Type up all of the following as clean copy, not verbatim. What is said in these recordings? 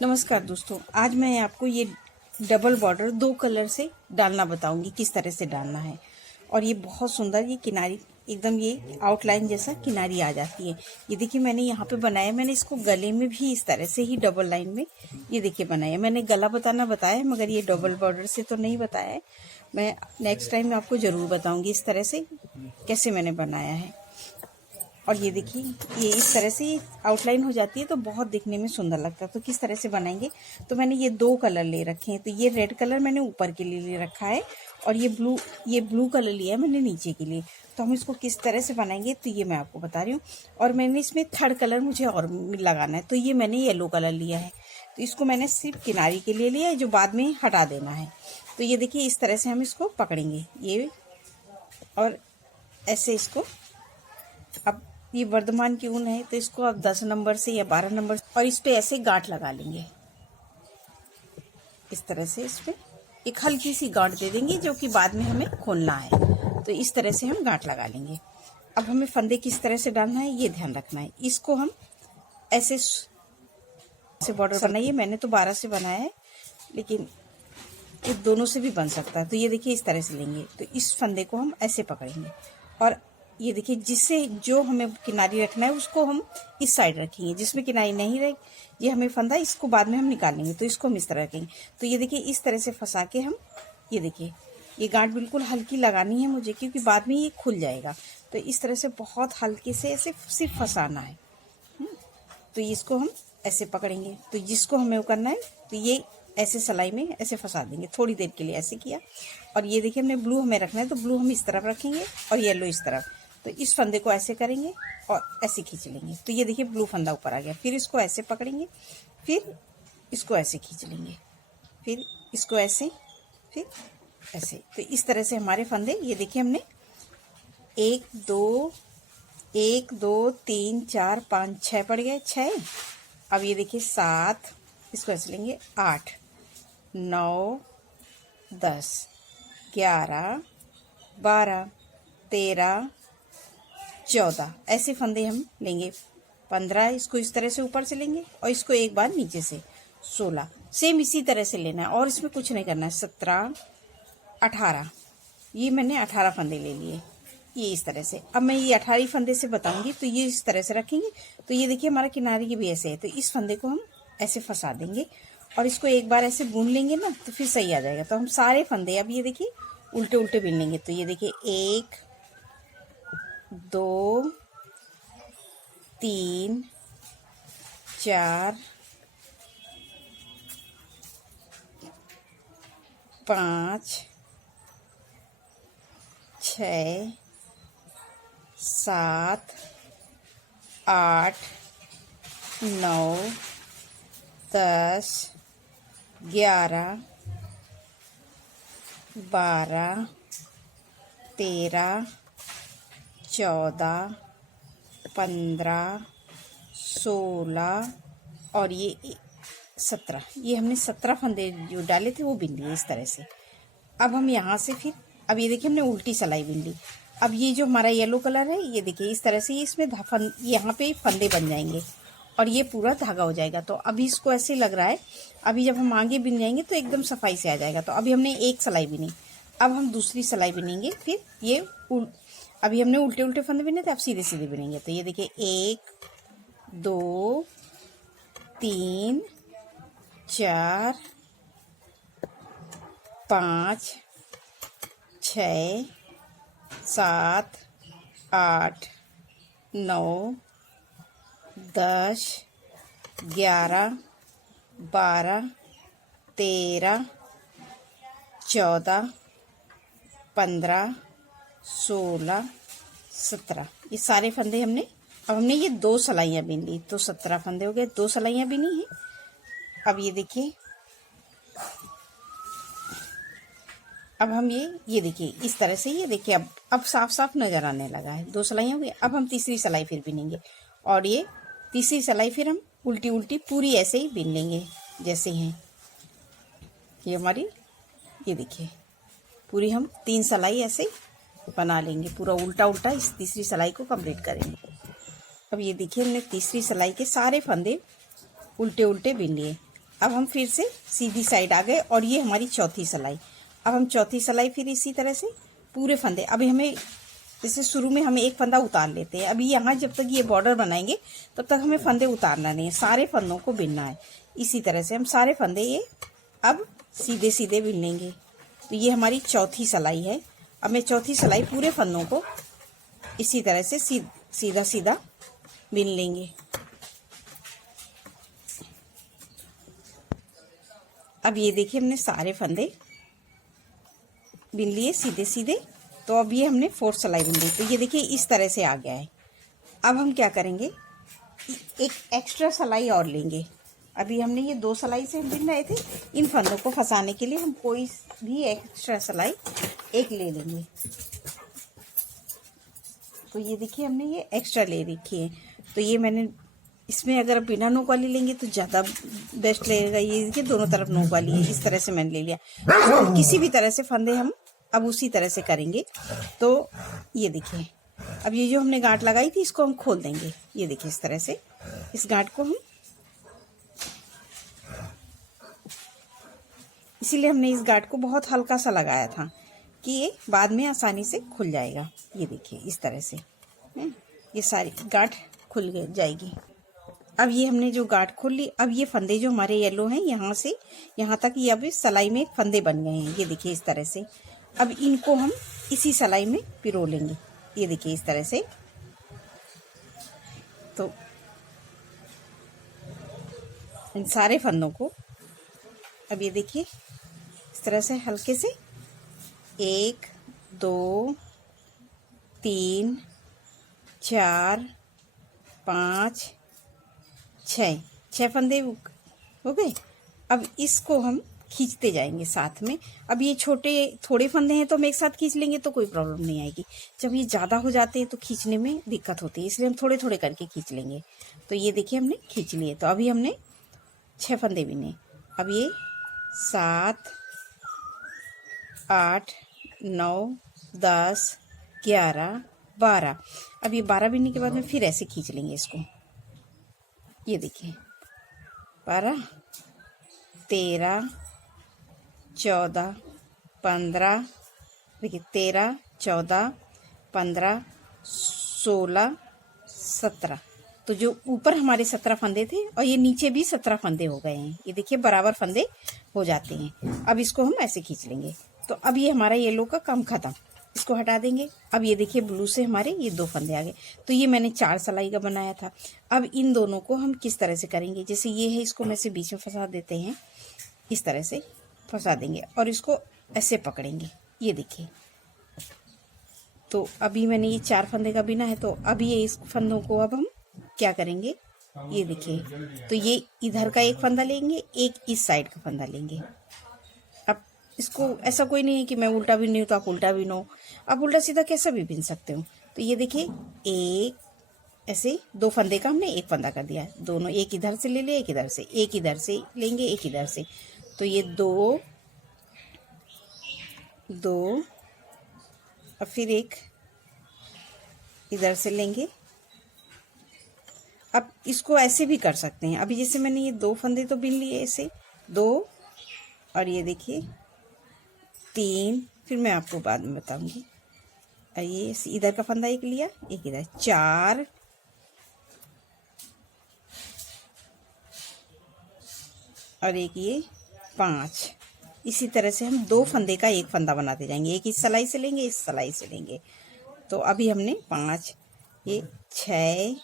नमस्कार दोस्तों, आज मैं आपको ये डबल बॉर्डर 2 कलर से डालना बताऊंगी किस तरह से डालना है। और ये बहुत सुंदर, ये किनारी एकदम ये आउटलाइन जैसा किनारी आ जाती है। ये देखिए मैंने यहाँ पे बनाया, मैंने इसको गले में भी इस तरह से ही डबल लाइन में ये देखिए बनाया। मैंने गला बताया है, मगर ये डबल बॉर्डर से तो नहीं बताया है। मैं नेक्स्ट टाइम आपको ज़रूर बताऊँगी इस तरह से कैसे मैंने बनाया है। और ये देखिए ये इस तरह से आउटलाइन हो जाती है तो बहुत दिखने में सुंदर लगता है। तो किस तरह से बनाएंगे, तो मैंने ये 2 कलर ले रखे हैं। तो ये रेड कलर मैंने ऊपर के लिए ले रखा है और ये ब्लू कलर लिया है मैंने नीचे के लिए। तो हम इसको किस तरह से बनाएंगे तो ये मैं आपको बता रही हूँ। और मैंने इसमें थर्ड कलर मुझे और लगाना है, तो ये मैंने येलो कलर लिया है। तो इसको मैंने सिर्फ किनारी के लिए लिया है, जो बाद में हटा देना है। तो ये देखिए इस तरह से हम इसको पकड़ेंगे ये, और ऐसे इसको, अब ये वर्धमान की ऊन है तो इसको आप 10 नंबर से या 12 नंबर और इस पे ऐसे गांठ लगा लेंगे। इस तरह से इस पे एक हल्की सी गांठ दे देंगे, जो कि बाद में हमें खोलना है। तो इस तरह से हम गांठ लगा लेंगे। अब हमें फंदे किस तरह से डालना है ये ध्यान रखना है। इसको हम ऐसे बॉर्डर बनाइए, मैंने तो 12 से बनाया है, लेकिन ये दोनों से भी बन सकता है। तो ये देखिए इस तरह से लेंगे, तो इस फंदे को हम ऐसे पकड़ेंगे और ये देखिए जिससे जो हमें किनारी रखना है उसको हम इस साइड रखेंगे, जिसमें किनारी नहीं रहे ये हमें फंदा, इसको बाद में हम निकालेंगे। तो इसको हम इस तरह रखेंगे। तो ये देखिए इस तरह से फंसा के हम, ये देखिए ये गांठ बिल्कुल हल्की लगानी है मुझे, क्योंकि बाद में ये खुल जाएगा। तो इस तरह से बहुत हल्के से ऐसे सिर्फ फंसाना है। तो इसको हम ऐसे पकड़ेंगे। तो जिसको हमें वो करना है तो ये ऐसे सिलाई में ऐसे फंसा देंगे, थोड़ी देर के लिए ऐसे किया। और ये देखिए हमने ब्लू हमें रखना है, तो ब्लू हम इस तरफ रखेंगे और येलो इस तरफ। तो इस फंदे को ऐसे करेंगे और ऐसे खींच लेंगे। तो ये देखिए ब्लू फंदा ऊपर आ गया। फिर इसको ऐसे पकड़ेंगे, फिर इसको ऐसे खींच लेंगे, फिर इसको ऐसे, फिर ऐसे। तो इस तरह से हमारे फंदे, ये देखिए हमने 1 2 3 4 5 6 पड़ गए, 6। अब ये देखिए 7, इसको ऐसे लेंगे, 8 9 10 11 12 13 14 ऐसे फंदे हम लेंगे। 15 इसको इस तरह से ऊपर से लेंगे और इसको एक बार नीचे से। 16 सेम इसी तरह से लेना है और इसमें कुछ नहीं करना है। 17 18 ये मैंने 18 फंदे ले लिए, ये इस तरह से। अब मैं ये 18 फंदे से बताऊंगी, तो ये इस तरह से रखेंगे। तो ये देखिए हमारा किनारे की भी ऐसे है। तो इस फंदे को हम ऐसे फंसा देंगे और इसको एक बार ऐसे बुन लेंगे ना, तो फिर सही आ जाएगा। तो हम सारे फंदे अब ये देखिए उल्टे उल्टे बिन लेंगे। तो ये देखिए 1 2 3 4 5 6 7 8 9 10 11 12 13 14 15 16 और ये 17। ये हमने 17 फंदे जो डाले थे वो बिन लिए इस तरह से। अब हम यहाँ से फिर, अब ये देखिए हमने उल्टी सिलाई बिन ली। अब ये जो हमारा येलो कलर है, ये देखिए इस तरह से इसमें यहाँ पे फंदे बन जाएंगे और ये पूरा धागा हो जाएगा। तो अभी इसको ऐसे लग रहा है, अभी जब हम आगे बिन जाएंगे तो एकदम सफाई से आ जाएगा। तो अभी हमने एक सिलाई बिनी, अब हम दूसरी सिलाई बिनेंगे। फिर ये अभी हमने उल्टे उल्टे फंदे बिने थे, अब सीधे सीधे बिनेंगे। तो ये देखिए 1 2 3 4 5 6 7 8 9 10 11 12 13 14 15 16 17 ये सारे फंदे हमने, अब हमने ये 2 सिलाइयाँ बिन ली, तो 17 फंदे हो गए। 2 सिलाइयाँ बिनी है। अब ये देखिए, अब हम ये देखिए इस तरह से, ये देखिए अब साफ साफ नजर आने लगा है। 2 सिलाइयाँ हो गई। अब हम तीसरी सिलाई फिर बिनेंगे और ये तीसरी सिलाई फिर हम उल्टी उल्टी पूरी ऐसे ही बिन लेंगे जैसे हैं ये हमारी। ये देखिए पूरी हम 3 सिलाई ऐसे बना लेंगे, पूरा उल्टा उल्टा इस तीसरी सिलाई को कंप्लीट करेंगे। अब ये देखिए हमने तीसरी सिलाई के सारे फंदे उल्टे उल्टे बिन लिए अब हम फिर से सीधी साइड आ गए और ये हमारी चौथी सिलाई। अब हम चौथी सिलाई फिर इसी तरह से पूरे फंदे, अभी हमें जैसे शुरू में हमें एक फंदा उतार लेते हैं, अभी यहाँ जब तक ये बॉर्डर बनाएंगे तब तक हमें फंदे उतारना नहीं है, सारे फंदों को बिनना है। इसी तरह से हम सारे फंदे ये अब सीधे सीधे बिन लेंगे। तो ये हमारी चौथी सिलाई है। अब मैं चौथी सिलाई पूरे फंदों को इसी तरह से सीधा सीधा बिन लेंगे। अब ये देखिए हमने सारे फंदे बिन लिए सीधे सीधे। तो अब ये हमने 4 सिलाई बिन ली, तो ये देखिए इस तरह से आ गया है। अब हम क्या करेंगे, एक एक्स्ट्रा सिलाई और लेंगे। अभी हमने ये 2 सिलाई से बिन रहे थे, इन फंदों को फंसाने के लिए हम कोई भी एक्स्ट्रा सिलाई एक ले लेंगे। तो ये देखिए हमने ये एक्स्ट्रा ले रखी है। तो ये मैंने इसमें अगर बिना नोक वाली लेंगे तो ज़्यादा बेस्ट लगेगा। ये देखिए दोनों तरफ नोक वाली है, इस तरह से मैंने ले लिया। तो किसी भी तरह से फंदे हम अब उसी तरह से करेंगे। तो ये देखिए अब ये जो हमने गांठ लगाई थी इसको हम खोल देंगे। ये देखिए इस तरह से इस गांठ को हम, इसीलिए हमने इस गांठ को बहुत हल्का सा लगाया था कि ये बाद में आसानी से खुल जाएगा। ये देखिए इस तरह से ये सारी गांठ खुल जाएगी। अब ये हमने जो गांठ खोल ली, अब ये फंदे जो हमारे येलो हैं यहाँ से यहाँ तक ये अब इस सिलाई में फंदे बन गए हैं। ये देखिए इस तरह से अब इनको हम इसी सिलाई में पिरो लेंगे। ये देखिए इस तरह से। तो इन सारे फंदों को अब ये देखिए इस तरह से हल्के से 1 2 3 4 5 6 फंदे हो गए। अब इसको हम खींचते जाएंगे साथ में। अब ये छोटे थोड़े फंदे हैं तो हम एक साथ खींच लेंगे तो कोई प्रॉब्लम नहीं आएगी। जब ये ज़्यादा हो जाते हैं तो खींचने में दिक्कत होती है, इसलिए हम थोड़े थोड़े करके खींच लेंगे। तो ये देखिए हमने खींच लिए। तो अभी हमने 6 फंदे बिने। अब ये 7 8 9 10 11 12। अब ये 12 बिनने के बाद में फिर ऐसे खींच लेंगे इसको। ये देखिए 12 13 14 15, देखिए 13 14 15 16 17। तो जो ऊपर हमारे 17 फंदे थे और ये नीचे भी 17 फंदे हो गए हैं। ये देखिए बराबर फंदे हो जाते हैं। अब इसको हम ऐसे खींच लेंगे। तो अब ये हमारा येलो का काम खत्म, इसको हटा देंगे। अब ये देखिए ब्लू से हमारे ये 2 फंदे आ गए। तो ये मैंने 4 सिलाई का बनाया था। अब इन दोनों को हम किस तरह से करेंगे, जैसे ये है इसको मैं से बीच में फंसा देते हैं, इस तरह से फंसा देंगे और इसको ऐसे पकड़ेंगे। ये देखिए तो अभी मैंने ये 4 फंदे का बिना है। तो अभी ये इस फंदों को अब हम क्या करेंगे, ये देखिए तो ये इधर का एक फंदा लेंगे, एक इस साइड का फंदा लेंगे। अब इसको ऐसा कोई नहीं है कि मैं उल्टा बिन रही हूँ तो आप उल्टा बिनो, आप उल्टा सीधा कैसा भी बिन सकते हो। तो ये देखिए एक ऐसे 2 फंदे का हमने एक फंदा कर दिया, दोनों एक इधर से ले लिए, एक इधर से, एक इधर से लेंगे, एक इधर से। तो ये 2 और फिर एक इधर से लेंगे। अब इसको ऐसे भी कर सकते हैं। अभी जैसे मैंने ये 2 फंदे तो बिन लिए ऐसे 2 और ये देखिए 3, फिर मैं आपको बाद में बताऊंगी। ये इधर का फंदा एक लिया, एक इधर, 4 और एक ये 5। इसी तरह से हम 2 फंदे का एक फंदा बनाते जाएंगे, एक इस सिलाई से लेंगे, इस सिलाई से लेंगे। तो अभी हमने 5, ये 6,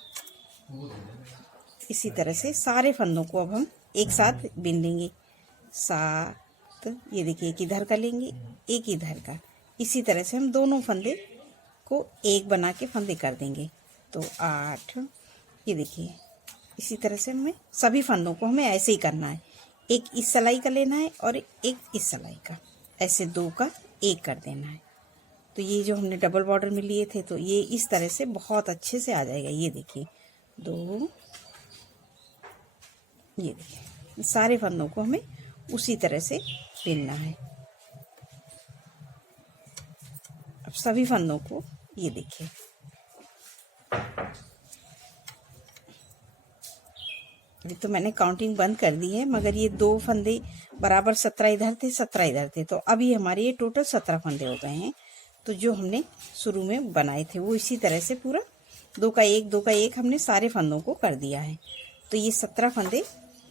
इसी तरह से सारे फंदों को अब हम एक साथ बिन लेंगे। 7, ये देखिए एक इधर का लेंगे, एक इधर का। इसी तरह से हम दोनों फंदे को एक बना के फंदे कर देंगे। तो 8, ये देखिए इसी तरह से हमें सभी फंदों को हमें ऐसे ही करना है। एक इस सिलाई का लेना है और एक इस सिलाई का, ऐसे 2 का एक कर देना है। तो ये जो हमने डबल बॉर्डर में लिए थे तो ये इस तरह से बहुत अच्छे से आ जाएगा। ये देखिए 2, ये देखिए सारे फंदों को हमें उसी तरह से बिनना है। अब सभी फंदों को ये देखिए अभी तो मैंने काउंटिंग बंद कर दी है, मगर ये 2 फंदे बराबर 17 इधर थे, 17 इधर थे, तो अभी हमारे ये टोटल 17 फंदे हो गए हैं। तो जो हमने शुरू में बनाए थे वो इसी तरह से पूरा 2 का 1 2 का 1 हमने सारे फंदों को कर दिया है। तो ये 17 फंदे,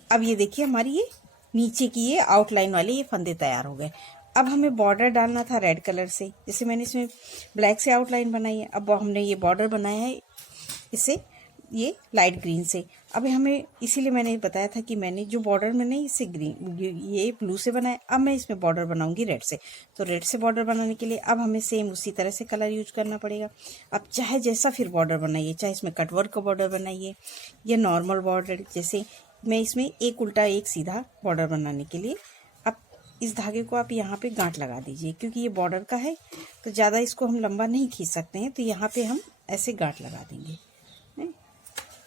अब ये देखिए हमारी ये नीचे की ये आउटलाइन वाले ये फंदे तैयार हो गए। अब हमें बॉर्डर डालना था रेड कलर से, जैसे मैंने इसमें ब्लैक से आउटलाइन बनाई है, अब हमने ये बॉर्डर बनाया है इसे ये लाइट ग्रीन से। अब हमें इसीलिए मैंने बताया था कि मैंने जो बॉर्डर मैंने इसे ग्रीन ये ब्लू से बनाया, अब मैं इसमें बॉर्डर बनाऊंगी रेड से। तो रेड से बॉर्डर बनाने के लिए अब हमें सेम उसी तरह से कलर यूज करना पड़ेगा। अब चाहे जैसा फिर बॉर्डर बनाइए, चाहे इसमें कटवर्क का बॉर्डर बनाइए या नॉर्मल बॉर्डर, जैसे मैं इसमें एक उल्टा एक सीधा बॉर्डर बनाने के लिए अब इस धागे को आप यहाँ पे गांठ लगा दीजिए, क्योंकि ये बॉर्डर का है तो ज़्यादा इसको हम लंबा नहीं खींच सकते हैं, तो यहाँ पे हम ऐसे गांठ लगा देंगे।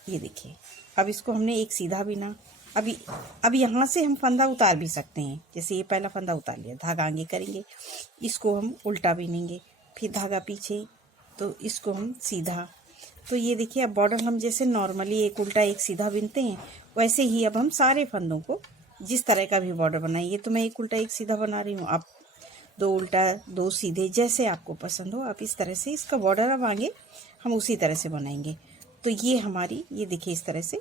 ये देखिए अब इसको हमने एक सीधा बिना, अब यहाँ से हम फंदा उतार भी सकते हैं, जैसे ये पहला फंदा उतार लिया, धागा आगे करेंगे, इसको हम उल्टा बिनेंगे, फिर धागा पीछे, तो इसको हम सीधा। तो ये देखिए अब बॉर्डर हम जैसे नॉर्मली एक उल्टा एक सीधा बिनते हैं, वैसे ही अब हम सारे फंदों को जिस तरह का भी बॉर्डर बनाइए। तो मैं एक उल्टा एक सीधा बना रही हूँ, आप 2 उल्टा 2 सीधे जैसे आपको पसंद हो आप इस तरह से इसका बॉर्डर अब आगे हम उसी तरह से बनाएंगे। तो ये हमारी ये देखिए इस तरह से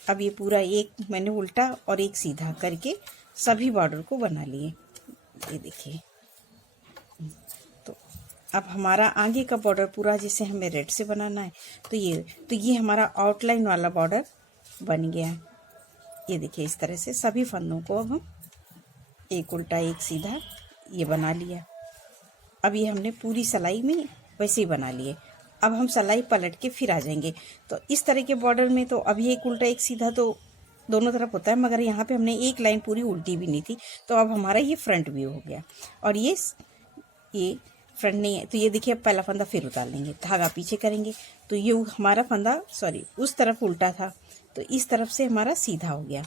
अब ये पूरा एक मैंने उल्टा और एक सीधा करके सभी बॉर्डर को बना लिए, ये देखिए। तो अब हमारा आगे का बॉर्डर पूरा जैसे हमें रेड से बनाना है, तो ये हमारा आउटलाइन वाला बॉर्डर बन गया। ये देखिए इस तरह से सभी फंदों को अब हम एक उल्टा एक सीधा ये बना लिया। अब ये हमने पूरी सिलाई में वैसे ही बना लिए। अब हम सिलाई पलट के फिर आ जाएंगे। तो इस तरह के बॉर्डर में तो अभी एक उल्टा एक सीधा तो दोनों तरफ होता है, मगर यहाँ पे हमने एक लाइन पूरी उल्टी भी नहीं थी, तो अब हमारा ये फ्रंट व्यू हो गया। और ये फ्रंट नहीं है, तो ये देखिए अब पहला फंदा फिर उतार लेंगे, धागा पीछे करेंगे, तो ये हमारा फंदा उस तरफ उल्टा था, तो इस तरफ से हमारा सीधा हो गया।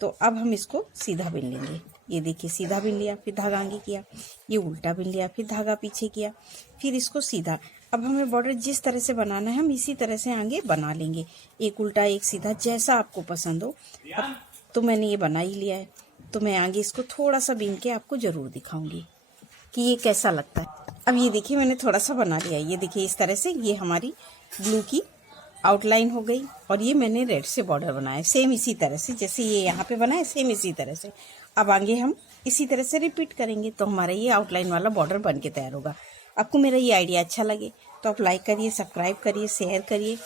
तो अब हम इसको सीधा बिन लेंगे। ये देखिए सीधा बिन लिया, फिर धागा आगे किया, ये उल्टा बिन लिया, फिर धागा पीछे किया, फिर इसको सीधा। अब हमें बॉर्डर जिस तरह से बनाना है हम इसी तरह से आगे बना लेंगे, एक उल्टा एक सीधा जैसा आपको पसंद हो। अब तो मैंने ये बना ही लिया है, तो मैं आगे इसको थोड़ा सा बिन के आपको ज़रूर दिखाऊंगी कि ये कैसा लगता है। अब ये देखिए मैंने थोड़ा सा बना लिया, ये देखिए इस तरह से ये हमारी ब्लू की आउटलाइन हो गई, और ये मैंने रेड से बॉर्डर बनाया सेम इसी तरह से, जैसे ये यहाँ पे बनाए सेम इसी तरह से। अब आगे हम इसी तरह से रिपीट करेंगे, तो हमारा ये आउटलाइन वाला बॉर्डर बन के तैयार होगा। आपको मेरा ये आइडिया अच्छा लगे तो आप लाइक करिए, सब्सक्राइब करिए, शेयर करिए,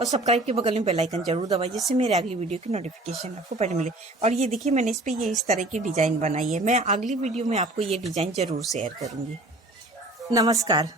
और सब्सक्राइब के बगल में बेल आइकन जरूर दबाइए, जिससे मेरे अगली वीडियो की नोटिफिकेशन आपको पहले मिले। और ये देखिए मैंने इस पर ये इस तरह की डिज़ाइन बनाई है, मैं अगली वीडियो में आपको ये डिज़ाइन ज़रूर शेयर करूँगी। नमस्कार।